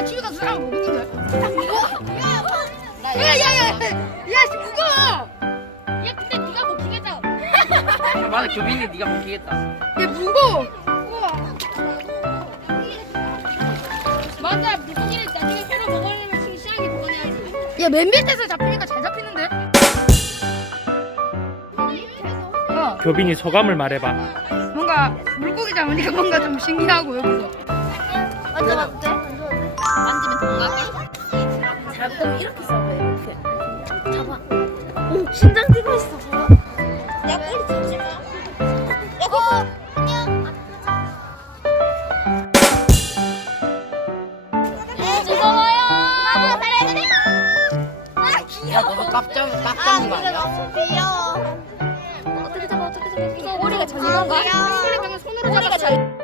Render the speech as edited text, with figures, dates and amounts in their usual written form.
야 집에 가서 사람 못 먹는데. 야야야야 무거워. 야 근데 네가 먹히겠다. 맞아, 교빈이 네가 먹히겠다. 야 무거워. 맞아 물고기를 나중에 회로 먹으려면 싱싱하게 먹어야지. 야 맨 밑에서 잡히니까 잘 잡히는데. 교빈이 소감을 말해봐. 뭔가 물고기 잡으니까 뭔가 좀 신기하고 여기서. 만져봐도 돼? 만지면 도망갈걸? 잘 거면 이렇게 잡아 이렇게 잡아. 오 심장 뛰고 있어 뭐야? 야 빨리 잡지 마. 야 안녕. 무서워요. 야, 너도 깜짝이야. 너무 귀여워. 어떻게 잡아 어떻게 잡아. 이거 머리가 잘 나가? 손으로 잡았어.